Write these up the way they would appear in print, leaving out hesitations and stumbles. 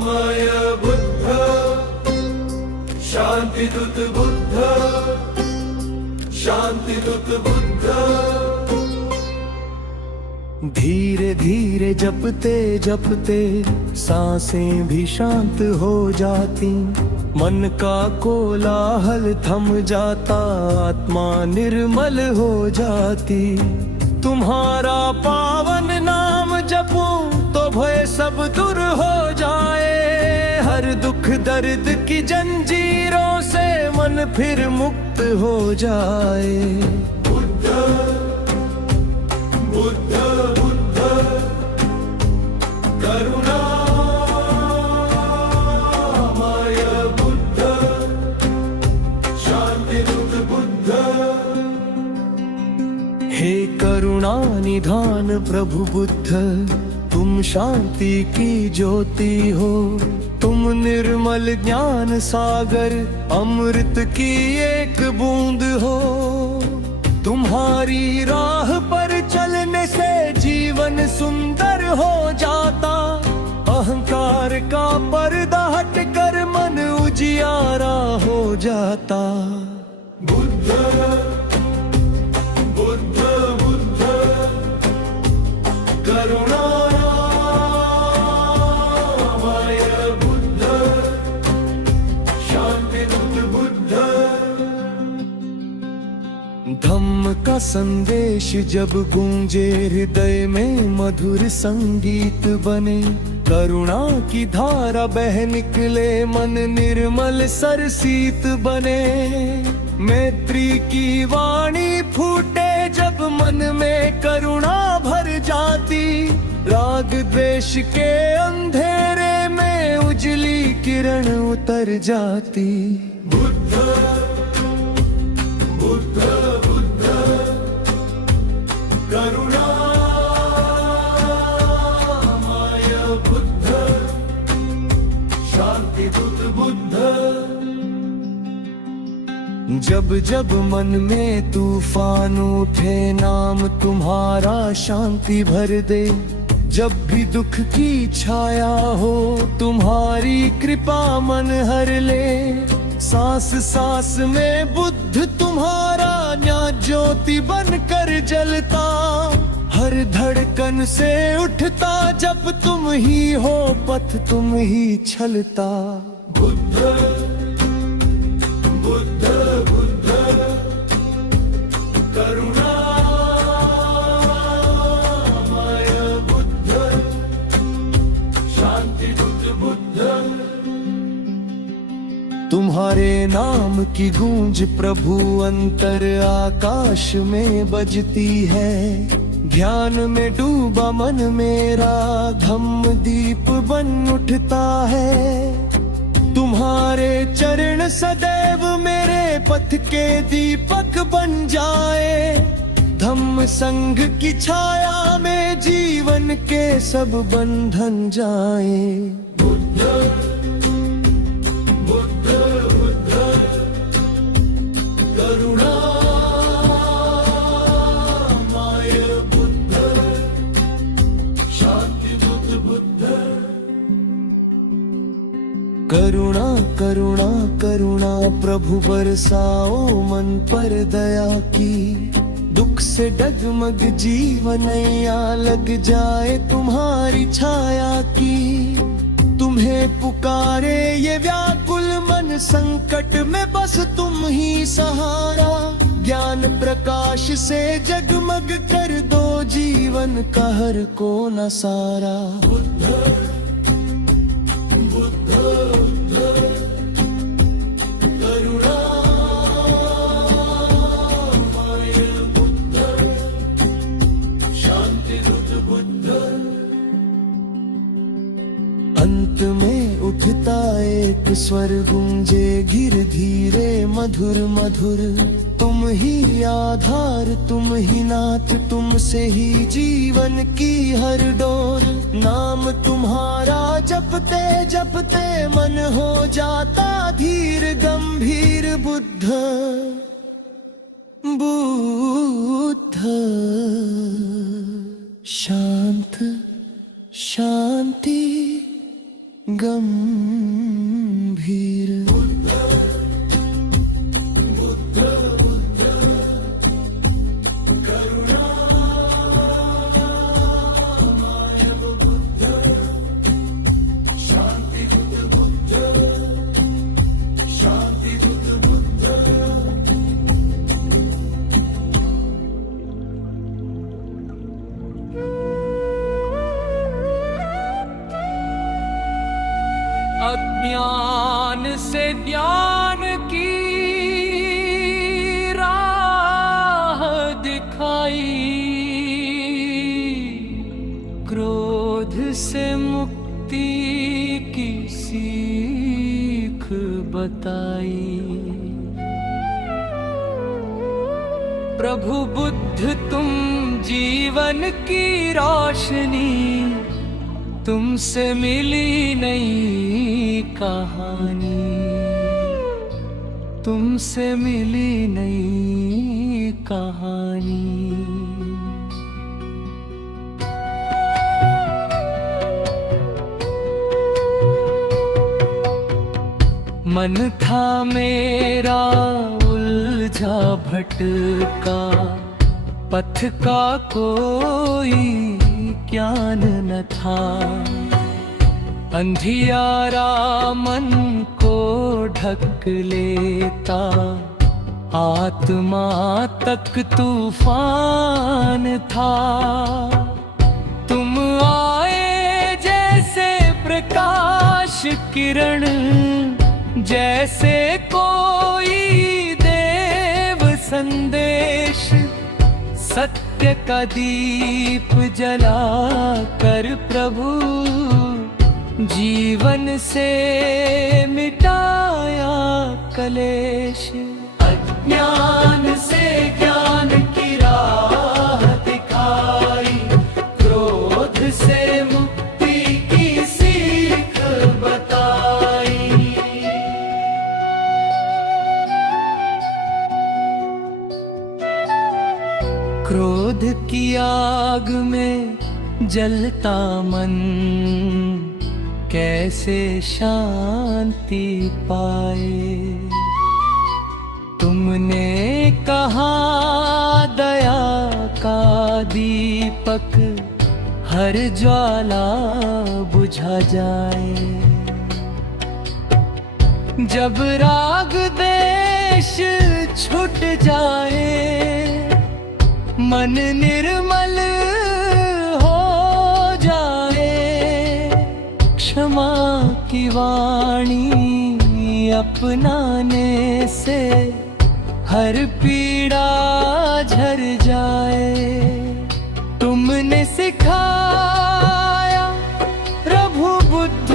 करुणामय बुद्ध शांतिदूत बुद्ध शांतिदूत बुद्ध। धीरे धीरे जपते जपते सांसें भी शांत हो जाती, मन का कोलाहल थम जाता, आत्मा निर्मल हो जाती। तुम्हारा पावन नाम जपूं तो भय सब दूर हो जाए, हर दुख दर्द की जंजीरों से मन फिर मुक्त हो जाए। बुद्ध बुद्ध बुद्ध करुणामय बुद्ध शांतिदूत बुद्ध। हे करुणा निधान प्रभु बुद्ध, तुम शांति की ज्योति हो, तुम निर्मल ज्ञान सागर, अमृत की एक बूंद हो। तुम्हारी राह पर चलने से जीवन सुंदर हो जाता, अहंकार का पर्दा हटकर मन उजियारा हो जाता। बुद्ध बुद्ध बुद्ध करुणामय बुद्ध शांतिदूत बुद्ध। धम्म का संदेश जब गूंजे हृदय में मधुर संगीत बने, करुणा की धारा बह निकले मन निर्मल सरसीत बने। मैत्री की वाणी फूटे जब मन में करुणा भर जाती, राग द्वेष के अंधेरे में उजली किरण उतर जाती। बुद्ध बुद्ध बुद्ध करुणामय बुद्ध शांतिदूत बुद्ध। जब जब मन में तूफान उठे नाम तुम्हारा शांति भर दे, जब भी दुख की छाया हो तुम्हारी कृपा मन हर ले। सांस सांस में बुद्ध तुम्हारा न्याय ज्योति बनकर जलता, हर धड़कन से उठता जब तुम ही हो पथ तुम ही छलता। बुद्ध बुद्ध बुद्ध करुणामय बुद्ध शांतिदूत बुद्ध। तुम्हारे नाम की गूंज प्रभु अंतर आकाश में बजती है, ध्यान में डूबा मन मेरा धम्म दीप बन उठता है। तुम्हारे चरण सदैव मेरे पथ के दीपक बन जाए, धम्म संग की छाया में जीवन के सब बंधन जाए। बुद्ध बुद्ध बुद्ध करुणामय बुद्ध शांतिदूत बुद्ध। करुणा करुणा करुणा प्रभु बरसाओ मन पर दया की, दुख से डगमग जीवनैया लग जाए तुम्हारी छाया की। तुम्हें पुकारे ये व्याकुल मन, संकट में बस तुम ही सहारा। ज्ञान प्रकाश से जगमग कर दो जीवन का हर कोना सारा। बुद्ध बुद्ध बुद्ध करुणामय बुद्ध शांतिदूत बुद्ध। अंत में उठता एक स्वर गूंजे घिर धीरे मधुर मधुर, तुम तुम ही आधार, तुम ही नाथ, तुमसे ही जीवन की हर डोर। नाम तुम्हारा जपते जपते मन हो जाता धीर गंभीर। बुद्ध बुद्ध शांत शांति गंभीर। अज्ञान से ज्ञान की राह दिखाई, क्रोध से मुक्ति की सीख बताई। प्रभु बुद्ध तुम जीवन की रोशनी, तुमसे मिली नई कहानी, तुमसे मिली नई कहानी। मन था मेरा उलझा भटका, पथ का कोई ज्ञान न था। अंधियारा मन को ढक लेता, आत्मा तक तूफान था। तुम आए जैसे प्रकाश किरण, जैसे कोई देव संदेश। सत्य का दीप जला कर प्रभु जीवन से मिटाया कलेश। अज्ञान से ज्ञान की राह दिखाई, क्रोध से मुक्ति की सीख बताई। क्रोध की आग में जलता मन, कैसे शांति पाए। तुमने कहा दया का दीपक हर ज्वाला बुझा जाए। जब राग देश छूट जाए, मन निर्मल हो जाए। क्षमा की वाणी अपनाने से हर पीड़ा झर जाए। तुमने सिखाया प्रभु बुद्ध,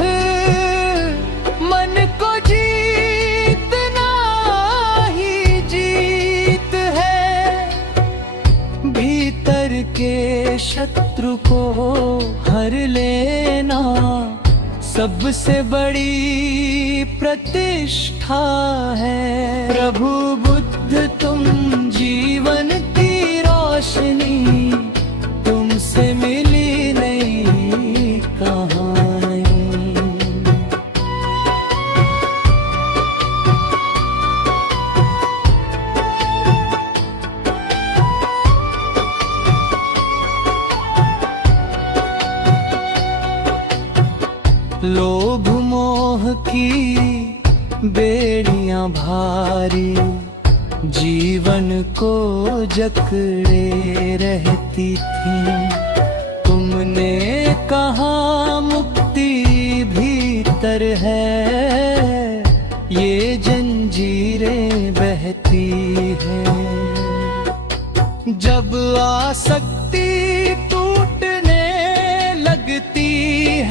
मन को जीतना ही जीत है। भीतर के शत्रु को हर लेना सबसे बड़ी प्रतिष्ठा है। प्रभु बुद्ध तुम जीवन की रोशनी, तुमसे मिली नई कहानी। लोभ मोह की बेड़ियां भारी, जीवन को जकड़े रहती थी। तुमने कहा मुक्ति भीतर है, ये जंजीरें बहती हैं। जब आसक्ति टूटने लगती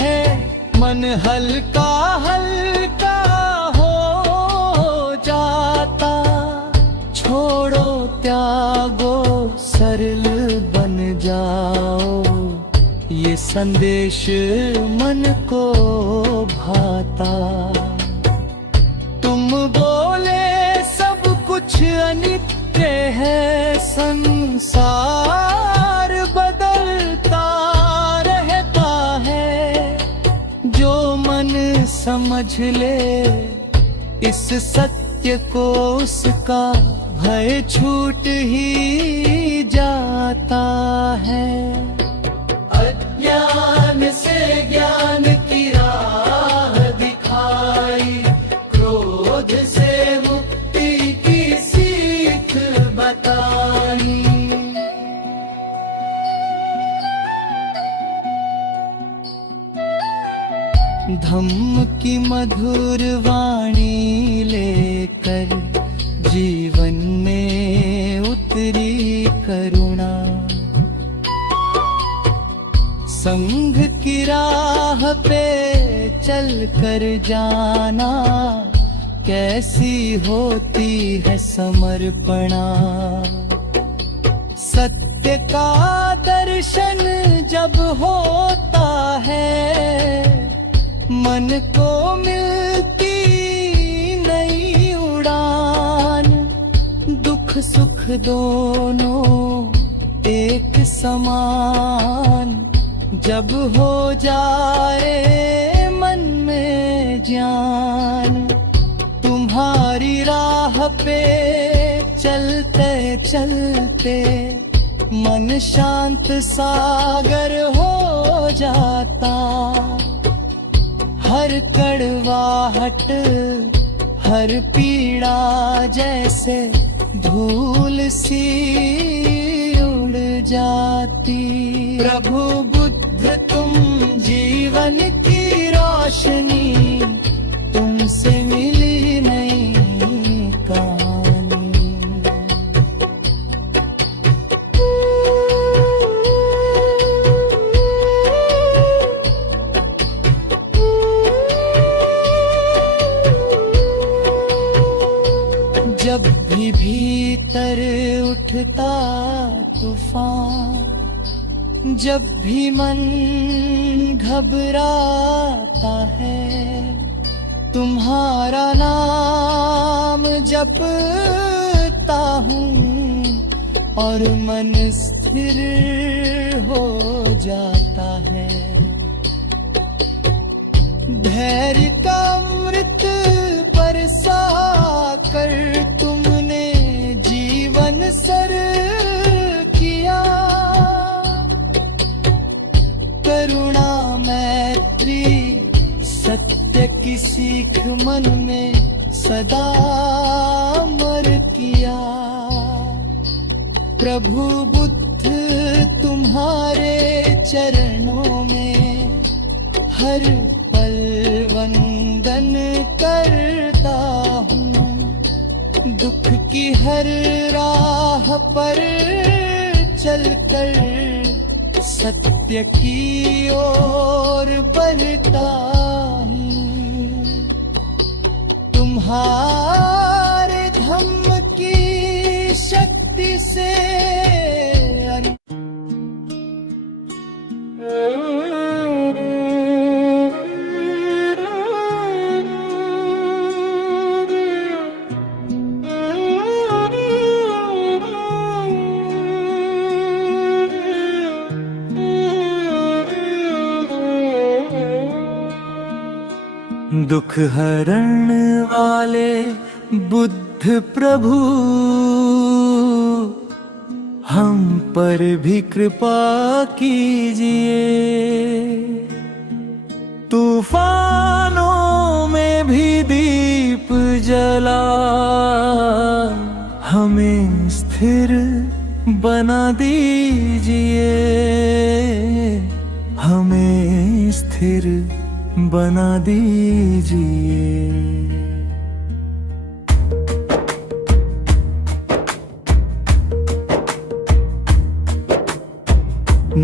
है, मन हल्का हल्का हो जाता। छोड़ो संदेश मन को भाता। तुम बोले सब कुछ अनित्य है, संसार बदलता रहता है। जो मन समझ ले इस सत्य को, उसका भय छूट ही जाता है। अज्ञान से ज्ञान की राह दिखाई, क्रोध से मुक्ति की सीख बताई। धम्म की मधुर वाणी लेकर जीवन में उतरी करुणा। संघ की राह पे चल कर जाना, कैसी होती है समर्पणा। सत्य का दर्शन जब होता है, मन को मिलती नई उड़ान। दुख सुख दोनों एक समान, जब हो जाए मन में ज्ञान। तुम्हारी राह पे चलते चलते मन शांत सागर हो जाता। हर कड़वाहट हर पीड़ा जैसे धूल सी उड़ जाती। प्रभु बुद्ध तुम जीवन की रोशनी, तुमसे मिली नई कहानी। जब भी भीतर उठता तूफान, जब भी मन घबराता है, तुम्हारा नाम जपता हूँ और मन स्थिर हो जाता है। धैर्य का अमृत बरसा कर तुमने जीवन सर किया। करुणा मैत्री सत्य की सीख मन में सदा अमर किया। प्रभु बुद्ध तुम्हारे चरणों में हर पल वंदन करता हूँ। दुख की हर राह पर चलकर सत्य की ओर बढ़ता हूँ। तुम्हारे धम्म की शक्ति से दुख हरण वाले बुद्ध प्रभु, हम पर भी कृपा कीजिए। तूफानों में भी दीप जला हमें स्थिर बना दीजिए। हमें स्थिर बना दीजिए।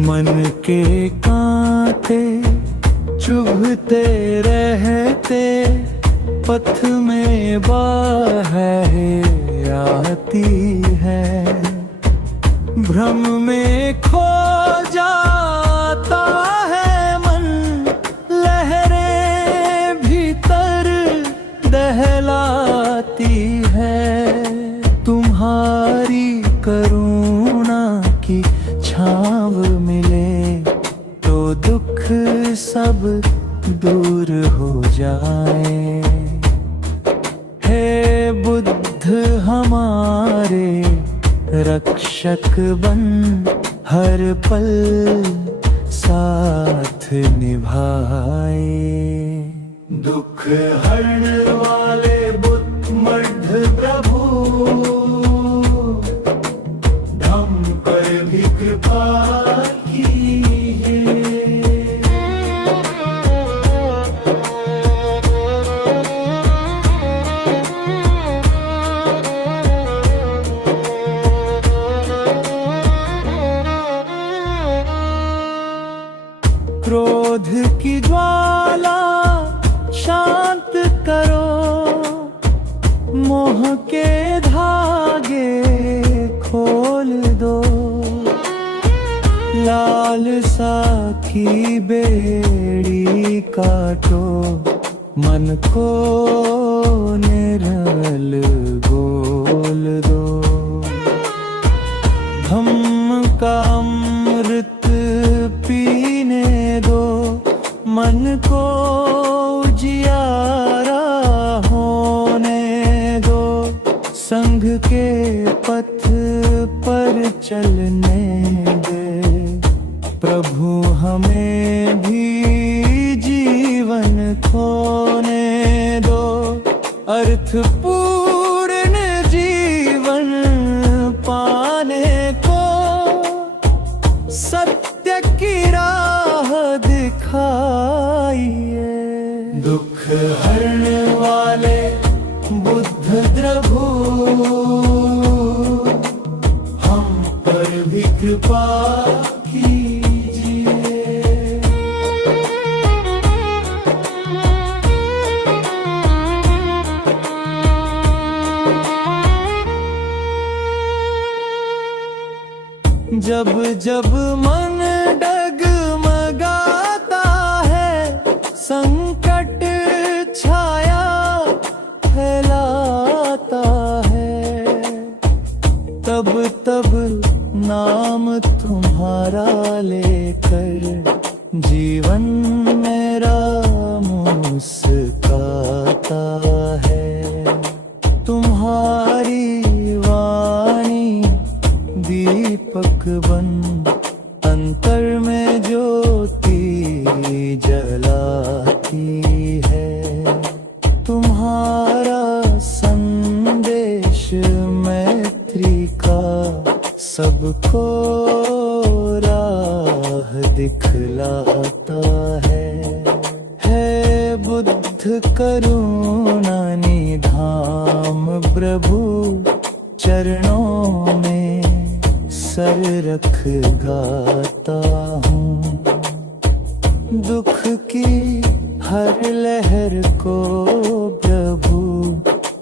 मन के कांटे चुभते रहते, पथ में बाहें आती है। भ्रम में खो जाता है तुम्हारी करुणा की छाँव मिले तो दुख सब दूर हो जाए। हे बुद्ध हमारे रक्षक बन हर पल साथ निभाए। दुख हरण वाले बुद्धमढ़ प्रभु हम पर भी कृपा कीजिए। क्रोध की ज्वाला शांत करो, मोह के धागे खोल दो। लालसा की बेड़ी काटो, मन को निर्मल गोल दो। धम्म का अमृत पीने दो, मन को उजियारा होने दो। संघ के पथ पर चलने दे, प्रभु हमें भी जीवन खोने दो। अर्थपूर्ण जीवन पाने को सत्य की राह दिखाइए। दुख हरण वाले बुद्ध प्रभु हम पर भी कृपा कीजिए। जब जब मन डगमगाता है, संकट छाया फैलाता है, तब तब नाम तुम्हारा लेकर जीवन मेरा मुस्काता है। तुम्हारी वाणी दीपक बन अंतर में ज्योति जलाती है। तुम्हारा संदेश मैत्री का सबको राह दिखलाता है। बुद्ध करुणा निधाम प्रभु चरणों में सर रख गाता हूँ। दुख की हर लहर को प्रभु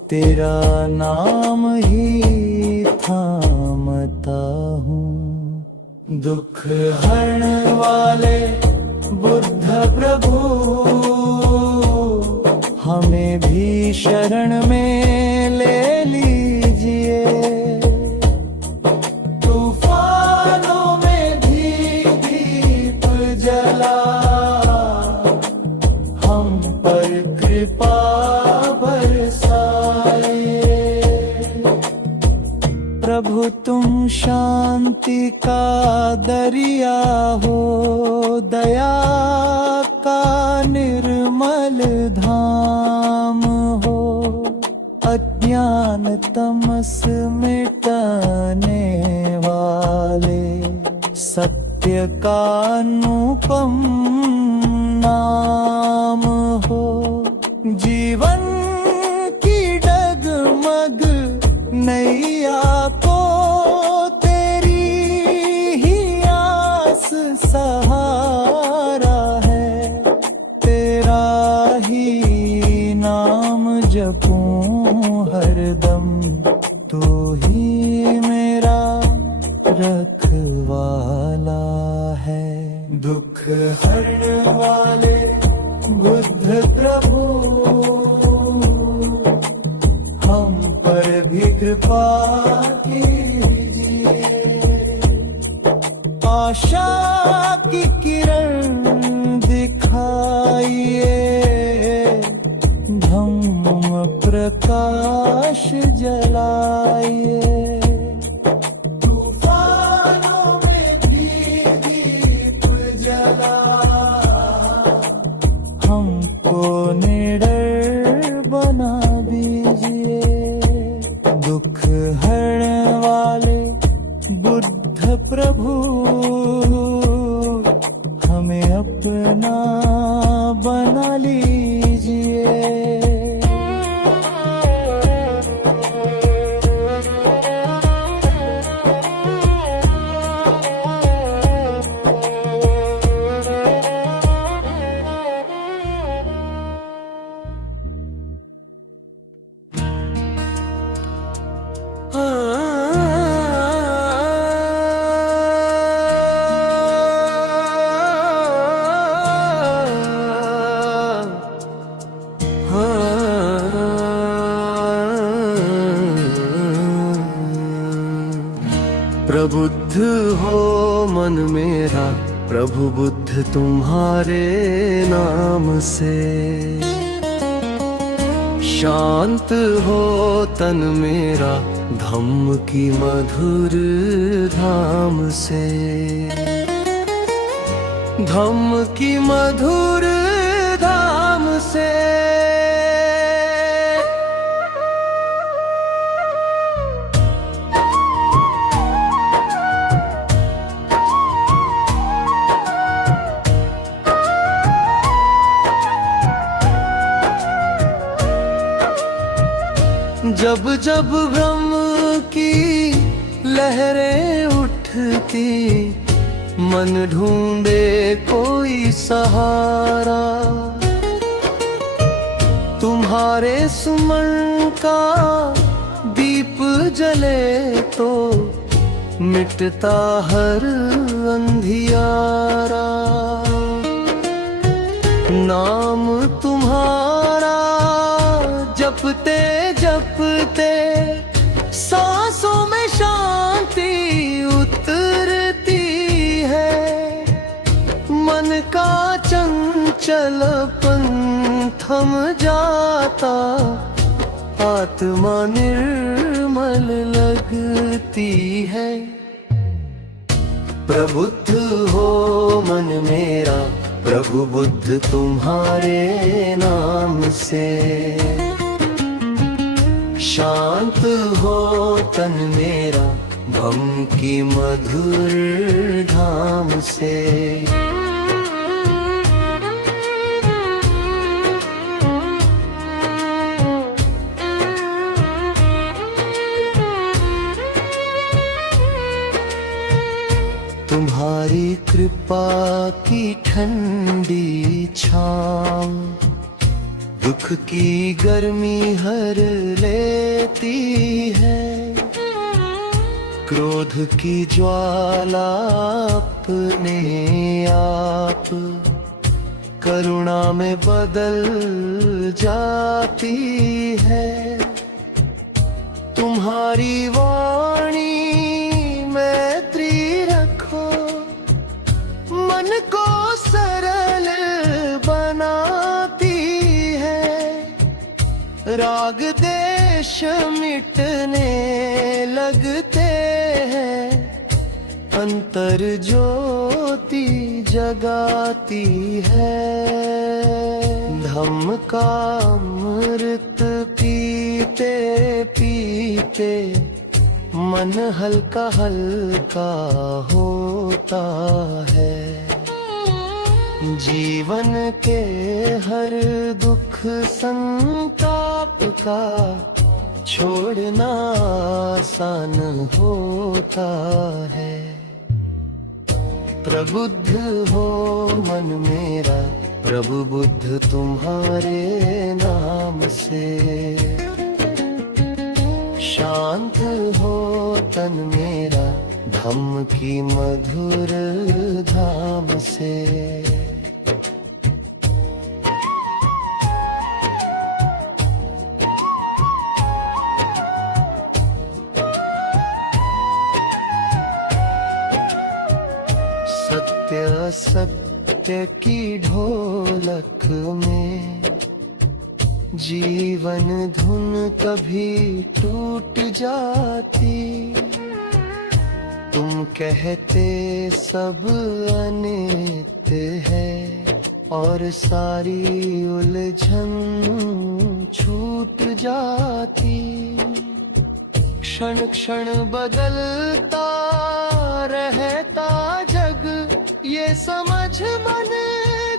तेरा नाम ही थामता हूँ। दुख हरण वाले बुद्ध प्रभु हमें भी शरण में ले लीजिए। तूफानों में भी दीप जला हम पर कृपा बरसाए। प्रभु तुम शांति का दरिया हो, दया का निर्मल धाम हो। अज्ञान तमस मिटाने वाले सत्य का अनुपम नाम हो। जीवन की डगमग नैया को तेरी ही आस सहारा है। तेरा ही नाम जपूं हरदम, तू ही मेरा रखवाला है। दुख हरण वाले बुद्ध प्रभु हम पर भी कृपा की आशा की किरण दिखाइए, धम्म प्रकाश जलाइए। तूफानों में भी दीप जला, हमको निडर बना दीजिए। दुख हरने वाले बुद्ध प्रभु, हमें अपना बना लीजिए। प्रबुद्ध हो मन मेरा, प्रभु बुद्ध तुम्हारे नाम से। शांत हो तन मेरा, धम्म की मधुर धाम से। धम्म की मधुर धाम से। जब जब ब्रह्म की लहरें उठती, मन ढूंढे कोई सहारा। तुम्हारे सुमन का दीप जले तो मिटता हर अंधियारा। नाम तुम्हारा जपते जपते सांसों में शांति उतरती है। मन का चंचलपन थम जाता, आत्मा निर्मल लगती है। प्रबुद्ध हो मन मेरा, प्रभु बुद्ध तुम्हारे नाम से। शांत हो तन मेरा, भम की मधुर धाम से। तुम्हारी कृपा की ठंडी छाँव दुख की गर्मी हर लेती है। क्रोध की ज्वाला अपने आप करुणा में बदल जाती है। तुम्हारी वाणी मैत्री रखो, मन को सरल बनाती है। राग देश मिटने लगते हैं, अंतर ज्योति जगाती है। धम्म का अमृत पीते पीते मन हल्का हल्का होता है। जीवन के हर दुख संताप का छोड़ना आसान होता है। प्रबुद्ध हो मन मेरा, प्रभु बुद्ध तुम्हारे नाम से। शांत हो तन मेरा, धम्म की मधुर धाम से। सत्य असत्य की ढोलक में जीवन धुन कभी टूट जाती। तुम कहते सब अनित्य है और सारी उलझन छूट जाती। क्षण क्षण बदलता रहता जग, ये समझ मन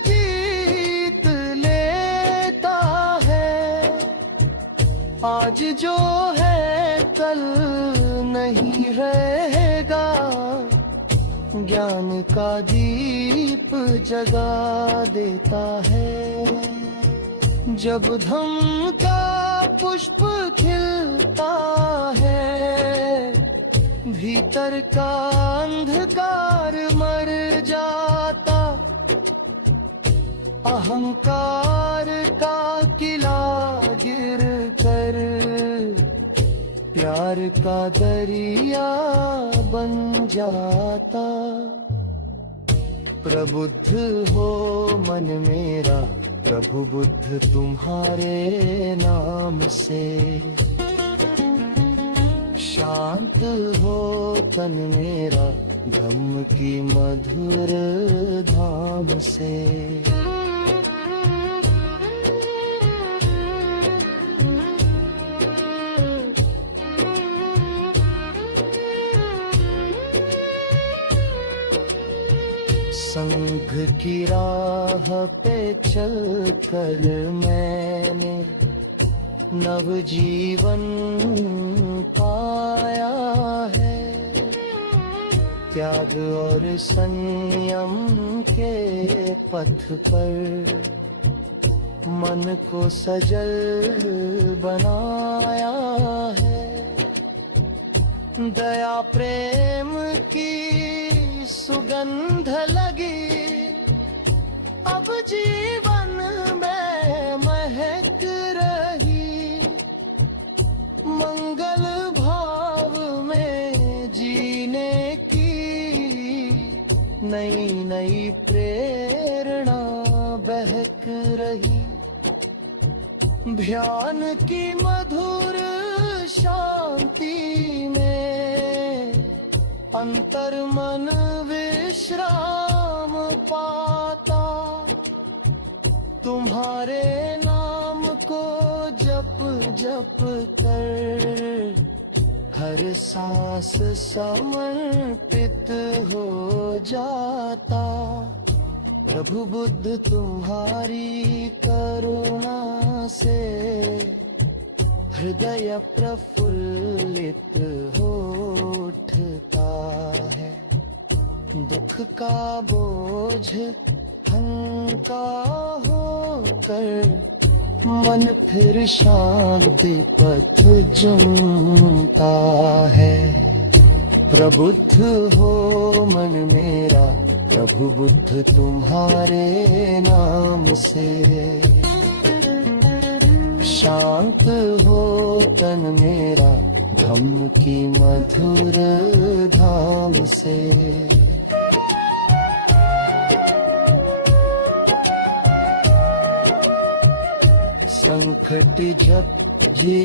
जीत लेता है। आज जो है कल नहीं रहेगा, ज्ञान का दीप जगा देता है। जब धम्म का पुष्प खिलता है, भीतर का अंधकार मर जाता। अहंकार का किला गिर कर प्यार का दरिया बन जाता। प्रबुद्ध हो मन मेरा, प्रभु बुद्ध तुम्हारे नाम से। शांत हो तन मेरा, धम्म की मधुर धाम से। संघ की राह पे चल कर मैंने नवजीवन पाया है। त्याग और संयम के पथ पर मन को सजल बनाया है। दया प्रेम की सुगंध लगी अब जीवन में महक रही। मंगल भाव में जीने की नई नई प्रेरणा बहक रही। ध्यान की मधुर शांति में अंतर मन विश्राम पाता। तुम्हारे नाम को जप जप कर हर सांस समर्पित हो जाता। प्रभु बुद्ध तुम्हारी करुणा से हृदय प्रफुल्लित हो उठता है। दुख का बोझ हल्का होकर मन फिर शांति पथ चुनता है। प्रबुद्ध हो मन मेरा, प्रभु बुद्ध तुम्हारे नाम से। शांत हो तन मेरा, धम्म की मधुर धाम से। संकट जब ये